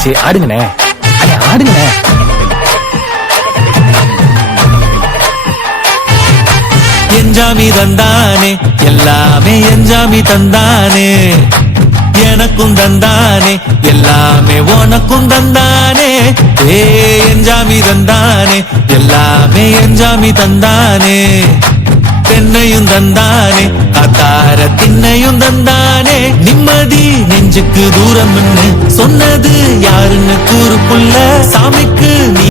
வந்துருச்சு, ஆடுங்கண்ணே, ஆடுங்கண்ணே. என்ஜாமி தந்தானே, எல்லாமே என்ஜாமி தந்தானே, எனக்கும் தந்தானே, எல்லாமே உனக்கும் தந்தானே. என்ஜாமி தந்தானே, எல்லாமே என்ஜாமி தந்தானே, தென்னையும் தந்தானே, காத்தார திண்ணையும் தந்தானே. நிம்மதி நெஞ்சுக்கு தூரம் சொன்னது யாருன்னு கூறு புள்ள சாமிக்கு நீ